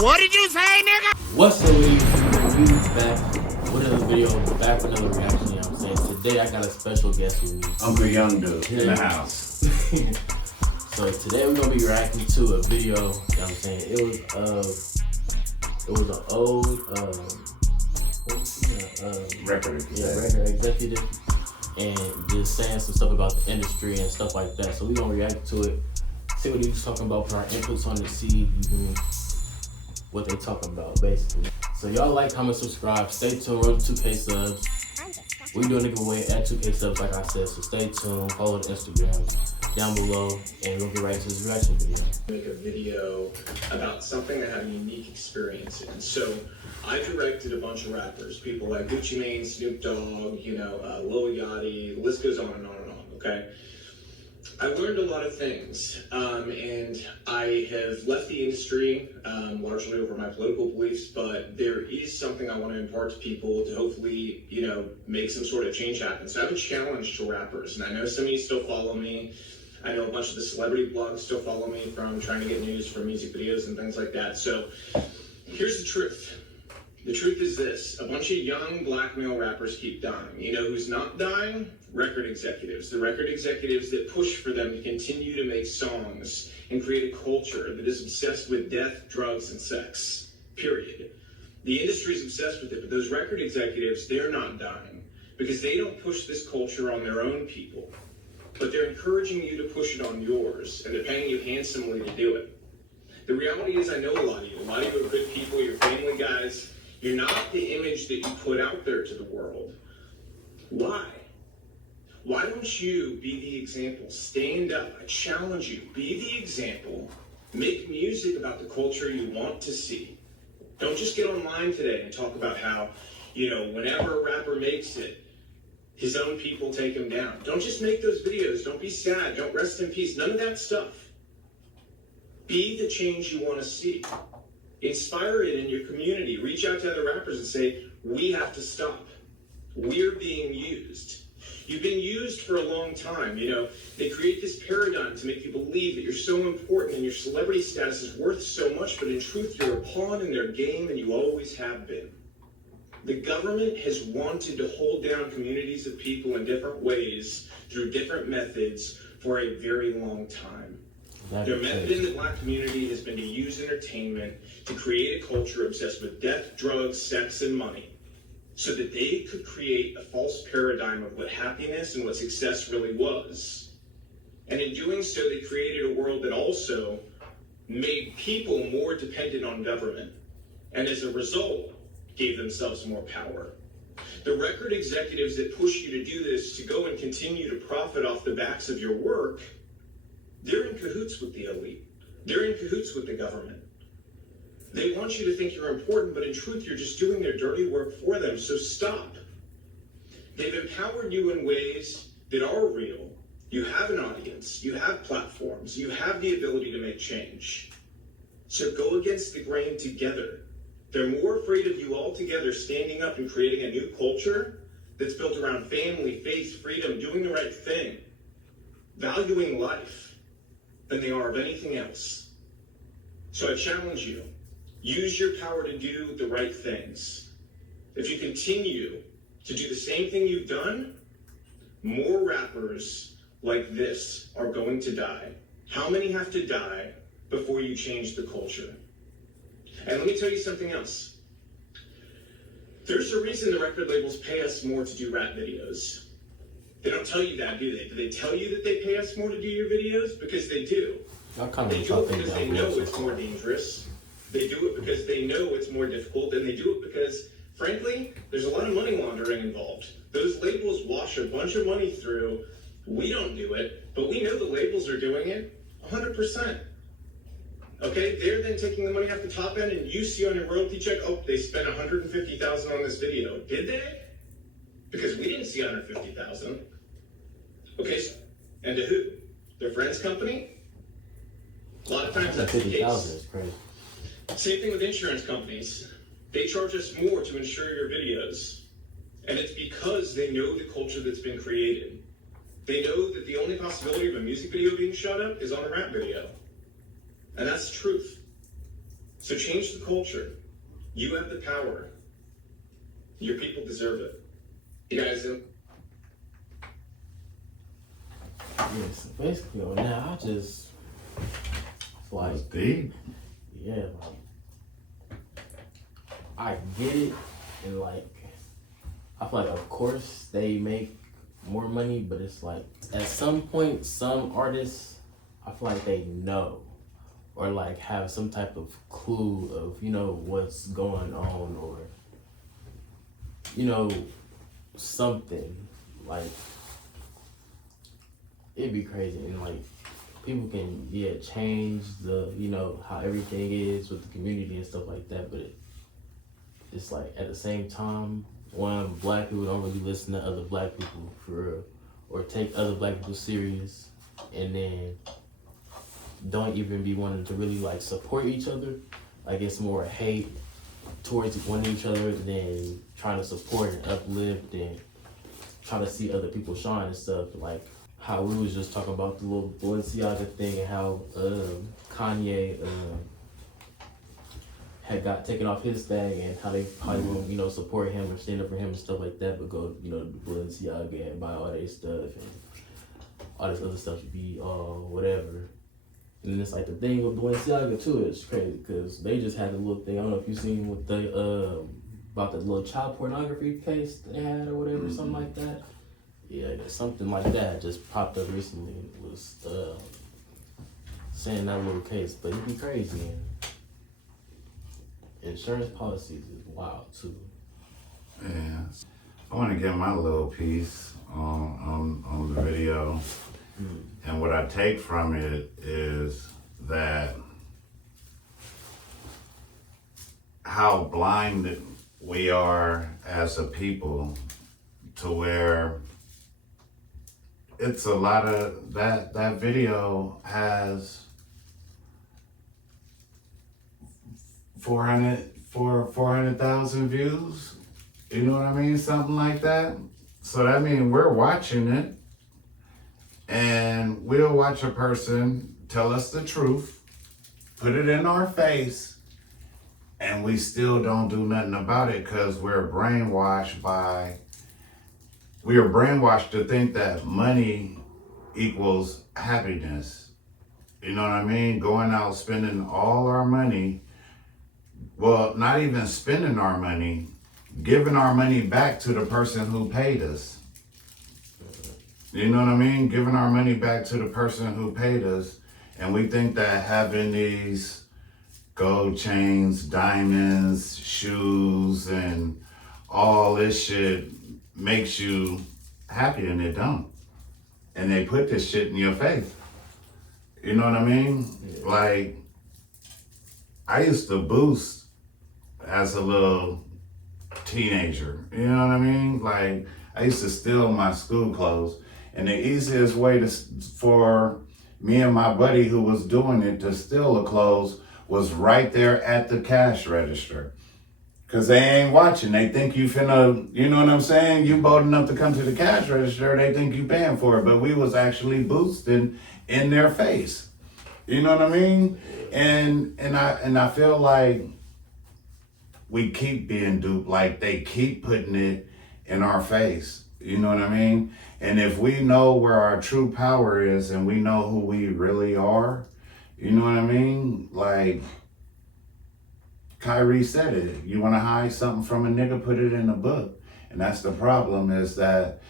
What did you say, nigga? What's up, YouTube? We back with another video, back with another reaction, you know what I'm saying? Today I got a special guest with me. Uncle Young Dude in the house. So today we're gonna be reacting to a video, you know what I'm saying? It was an old Record executive and just saying some stuff about the industry and stuff like that. So we're gonna react to it, see what he was talking about, put our inputs on it, see what they talking about basically. So y'all like, comment, subscribe, stay tuned, road to 2K subs. We're doing a giveaway at 2K subs like I said, so stay tuned, follow the Instagram down below, and we'll get right to this reaction video. Make a video about something that had a unique experience in. So I directed a bunch of rappers, people like Gucci Mane, Snoop Dogg, Lil Yachty, the list goes on and on and on, okay? I learned a lot of things, and I have left the industry largely over my political beliefs, but there is something I want to impart to people to hopefully, make some sort of change happen. So I have a challenge to rappers, and I know some of you still follow me. I know a bunch of the celebrity blogs still follow me from trying to get news for music videos and things like that. So here's the truth. The truth is this: a bunch of young black male rappers keep dying. You know who's not dying? Record executives. The record executives that push for them to continue to make songs and create a culture that is obsessed with death, drugs, and sex. Period. The industry is obsessed with it, but those record executives, they're not dying because they don't push this culture on their own people, but they're encouraging you to push it on yours, and they're paying you handsomely to do it. The reality is, I know a lot of you. A lot of you are good people. You're family guys. You're not the image that you put out there to the world. Why? Why don't you be the example? Stand up. I challenge you. Be the example. Make music about the culture you want to see. Don't just get online today and talk about how, whenever a rapper makes it, his own people take him down. Don't just make those videos. Don't be sad. Don't rest in peace. None of that stuff. Be the change you want to see. Inspire it in your community. Reach out to other rappers and say, we have to stop. We're being used. You've been used for a long time. They create this paradigm to make you believe that you're so important and your celebrity status is worth so much, but in truth, you're a pawn in their game and you always have been. The government has wanted to hold down communities of people in different ways through different methods for a very long time. Their method in the black community has been to use entertainment to create a culture obsessed with death, drugs, sex, and money, so that they could create a false paradigm of what happiness and what success really was. And in doing so, they created a world that also made people more dependent on government, and as a result, gave themselves more power. The record executives that push you to do this, to go and continue to profit off the backs of your work, they're in cahoots with the elite. They're in cahoots with the government. They want you to think you're important, but in truth, you're just doing their dirty work for them, so stop. They've empowered you in ways that are real. You have an audience, you have platforms, you have the ability to make change. So go against the grain together. They're more afraid of you all together standing up and creating a new culture that's built around family, faith, freedom, doing the right thing, valuing life, than they are of anything else. So I challenge you, use your power to do the right things. If you continue to do the same thing you've done, more rappers like this are going to die. How many have to die before you change the culture? And let me tell you something else. There's a reason the record labels pay us more to do rap videos. They don't tell you that, do they? Do they tell you that they pay us more to do your videos? Because they do. They do it because they know it's more dangerous. They do it because they know it's more difficult. And they do it because, frankly, there's a lot of money laundering involved. Those labels wash a bunch of money through. We don't do it, but we know the labels are doing it 100%. Okay? They're then taking the money off the top end, and you see on your royalty check, oh, they spent $150,000 on this video. Did they? Because we didn't see $150,000. Okay, and to who? Their friend's company? A lot of times that's the case. Same thing with insurance companies. They charge us more to insure your videos. And it's because they know the culture that's been created. They know that the only possibility of a music video being shot up is on a rap video. And that's the truth. So So change the culture. You have the power. Your people deserve it. You guys know? Yes, basically on that, I just like, That's deep. yeah, like I get it, and like I feel like of course they make more money, but it's like at some point some artists I feel like they know or like have some type of clue of, you know, what's going on, or you know, something like it'd be crazy. And like people can change the, you know, how everything is with the community and stuff like that, but it's like at the same time, one, black people don't really listen to other black people for real, or take other black people serious, and then don't even be wanting to really like support each other. Like it's more hate towards one each other than trying to support and uplift and trying to see other people shine and stuff. Like how we was just talking about the little Balenciaga thing, and how Kanye had got taken off his thing, and how they probably won't, you know, support him or stand up for him and stuff like that, but go, you know, to Balenciaga and buy all their stuff and all this other stuff to be whatever. And it's like the thing with Balenciaga too, it's crazy because they just had a little thing. I don't know if you seen with the about the little child pornography case they had or whatever, something like that. Yeah, something like that just popped up recently. It was saying that little case, but it'd be crazy. And insurance policies is wild too. Yeah. I want to get my little piece on the video. And what I take from it is that how blind we are as a people, to where it's a lot of that video has 400,000 views. You know what I mean? Something like that. So that means we're watching it. And we'll watch a person tell us the truth, put it in our face, and we still don't do nothing about it because we're brainwashed to think that money equals happiness. You know what I mean? Going out spending all our money, well, not even spending our money, giving our money back to the person who paid us. You know what I mean? Giving our money back to the person who paid us. And we think that having these gold chains, diamonds, shoes, and all this shit makes you happy, and it don't. And they put this shit in your face. You know what I mean? Yeah. Like, I used to boost as a little teenager. You know what I mean? Like, I used to steal my school clothes. And the easiest way for me and my buddy who was doing it to steal the clothes was right there at the cash register. Cause they ain't watching. They think you finna, you know what I'm saying? You bold enough to come to the cash register, they think you paying for it. But we was actually boosting in their face. You know what I mean? And I feel like we keep being duped. Like they keep putting it in our face. You know what I mean? And if we know where our true power is and we know who we really are, you know what I mean? Like Kyrie said it, you want to hide something from a nigga, put it in a book. And that's the problem, is that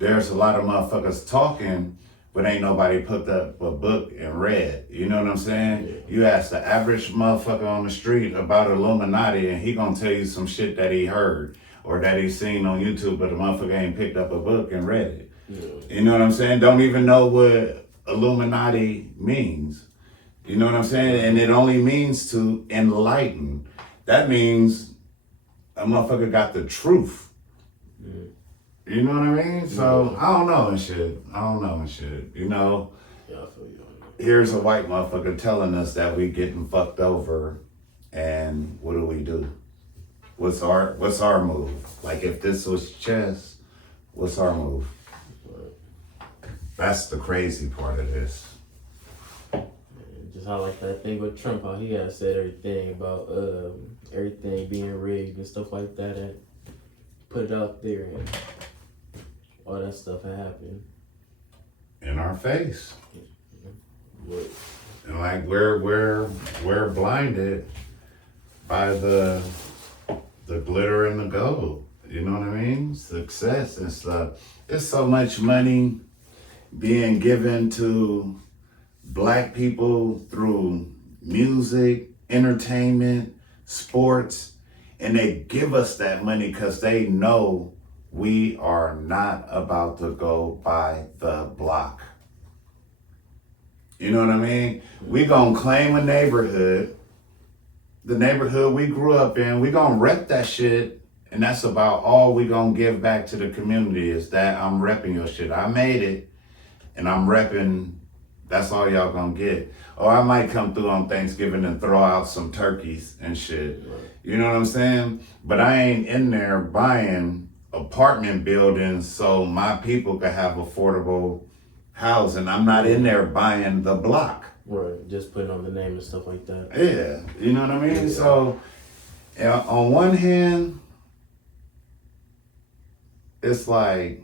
there's a lot of motherfuckers talking, but ain't nobody put up a book and read. You know what I'm saying? Yeah. You ask the average motherfucker on the street about Illuminati and he gonna tell you some shit that he heard or that he seen on YouTube, but the motherfucker ain't picked up a book and read it. Yeah. You know what I'm saying? Don't even know what Illuminati means. You know what I'm saying? And it only means to enlighten. That means a motherfucker got the truth. Yeah. You know what I mean? So, yeah. I don't know and shit. You know? Yeah, I feel you. Here's a white motherfucker telling us that we getting fucked over, and what do? What's our move? Like, if this was chess, what's our move? That's the crazy part of this. Just how like that thing with Trump, how he had said everything about everything being rigged and stuff like that, and put it out there, and all that stuff had happened in our face. What? And like we're blinded by the glitter and the gold. You know what I mean? Success and stuff. There's so much money being given to Black people through music, entertainment, sports, and they give us that money because they know we are not about to go by the block. You know what I mean? We gonna claim a neighborhood, the neighborhood we grew up in, we gonna rep that shit, and that's about all we gonna give back to the community is that I'm repping your shit. I made it, and I'm repping, that's all y'all gonna get. Or I might come through on Thanksgiving and throw out some turkeys and shit. You know what I'm saying? But I ain't in there buying apartment buildings so my people could have affordable housing. I'm not in there buying the block. Right, just putting on the name and stuff like that. Yeah, you know what I mean? Yeah. So, on one hand, it's like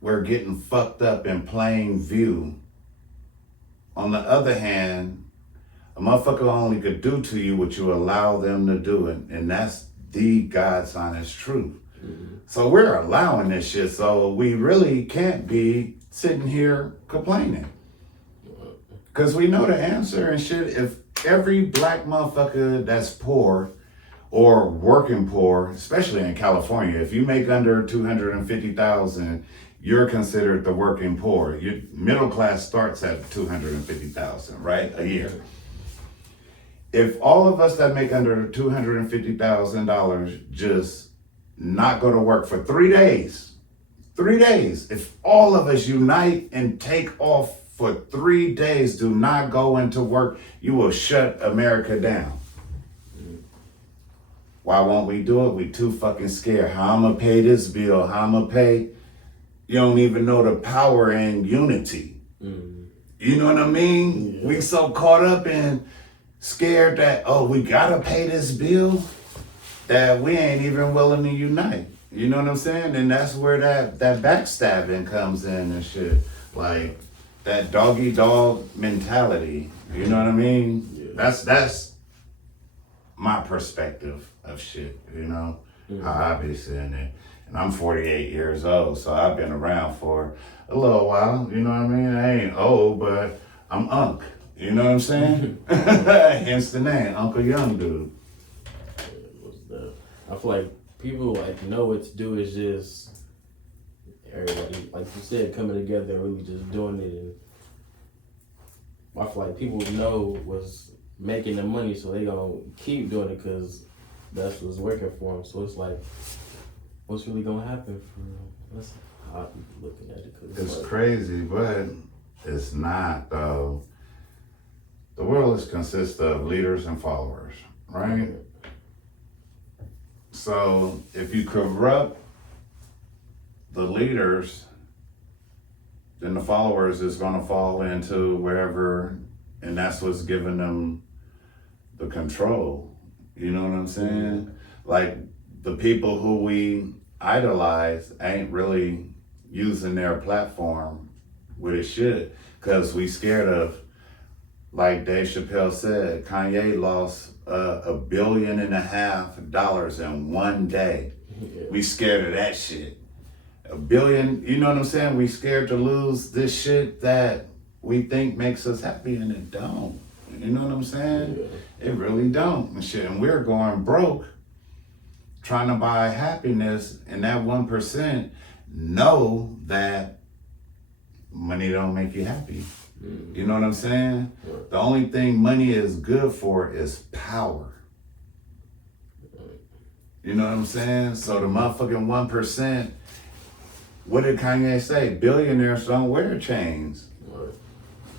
we're getting fucked up in plain view. On the other hand, a motherfucker only could do to you what you allow them to do, and that's the God's honest truth. Mm-hmm. So we're allowing this shit, so we really can't be sitting here complaining. Because we know the answer and shit. If every Black motherfucker that's poor or working poor, especially in California, if you make under $250,000, you're considered the working poor. Your middle class starts at $250,000, right? A year. If all of us that make under $250,000 just not go to work for 3 days, if all of us unite and take off for 3 days, do not go into work, you will shut America down. Why won't we do it? We too fucking scared. How I'm gonna pay this bill? How I'm gonna pay? You don't even know the power in unity. Mm. You know what I mean? Yeah. We so caught up in scared that, oh, we gotta pay this bill, that we ain't even willing to unite. You know what I'm saying? And that's where that backstabbing comes in and shit. Like that doggy dog mentality. You know what I mean? Yeah. That's my perspective of shit, you know? Mm-hmm. How I be seeing it. And I'm 48 years old, so I've been around for a little while, you know what I mean? I ain't old, but I'm Unk, you know what I'm saying? Hence the name, Uncle Young Dude. I feel like people like know what to do, is just everybody, like you said, coming together and really just doing it. And I feel like people know what's making the money, so they gonna keep doing it because that's what's working for them. So it's like, what's really gonna happen for real? That's how people looking at it. It's like, crazy, but it's not though. The world consists of leaders and followers, right? So if you corrupt the leaders, then the followers is gonna fall into wherever, and that's what's giving them the control. You know what I'm saying? Mm-hmm. Like the people who we idolize ain't really using their platform what it should, because we scared of, like Dave Chappelle said, Kanye lost $1.5 billion in one day. Yeah. We scared of that shit. $1 billion, you know what I'm saying? We scared to lose this shit that we think makes us happy, and it don't. You know what I'm saying? Yeah. It really don't and shit. And we're going broke trying to buy happiness, and that 1% know that money don't make you happy. Mm. You know what I'm saying? Yeah. The only thing money is good for is power. You know what I'm saying? So the motherfucking 1%, what did Kanye say? Billionaires don't wear chains. Right.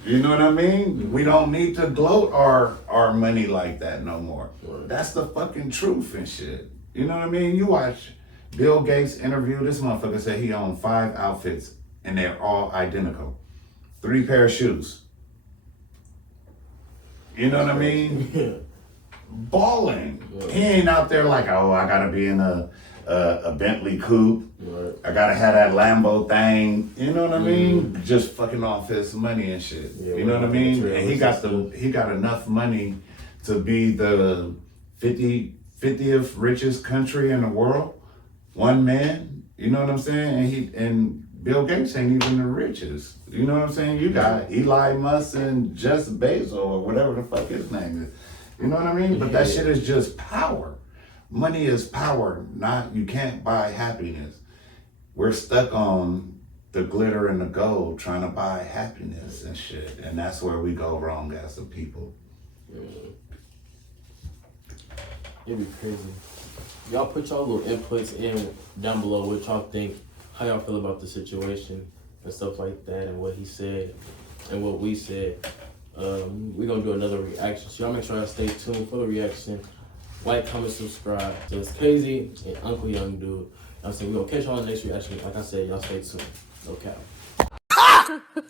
You know what I mean? Mm-hmm. We don't need to gloat our money like that no more. Right. That's the fucking truth and shit. You know what I mean? You watch Bill Gates interview, this motherfucker said he owned 5 outfits and they're all identical. 3 pair of shoes. You know what I mean? Yeah. Balling. Yeah. He ain't out there like, oh, I gotta be in a Bentley coupe. Right. I gotta have that Lambo thing. You know what I mean? Just fucking off his money and shit. Yeah, you know what I mean? And he got materialistic he got enough money to be the 50th richest country in the world. One man. You know what I'm saying? And Bill Gates ain't even the richest. You know what I'm saying? You got Elon Musk and Jeff Bezos or whatever the fuck his name is. You know what I mean? But that shit is just power. Money is power. You can't buy happiness. We're stuck on the glitter and the gold trying to buy happiness and shit. And that's where we go wrong as a people. It'd be crazy. Y'all put y'all little inputs in down below what y'all think, how y'all feel about the situation and stuff like that, and what he said and what we said. We're gonna do another reaction. So y'all make sure y'all stay tuned for the reaction. Like, comment, subscribe. So it's Kz and Uncle Young Dude. I'm saying we're gonna catch y'all in the next reaction. Like I said, y'all stay tuned. No cap.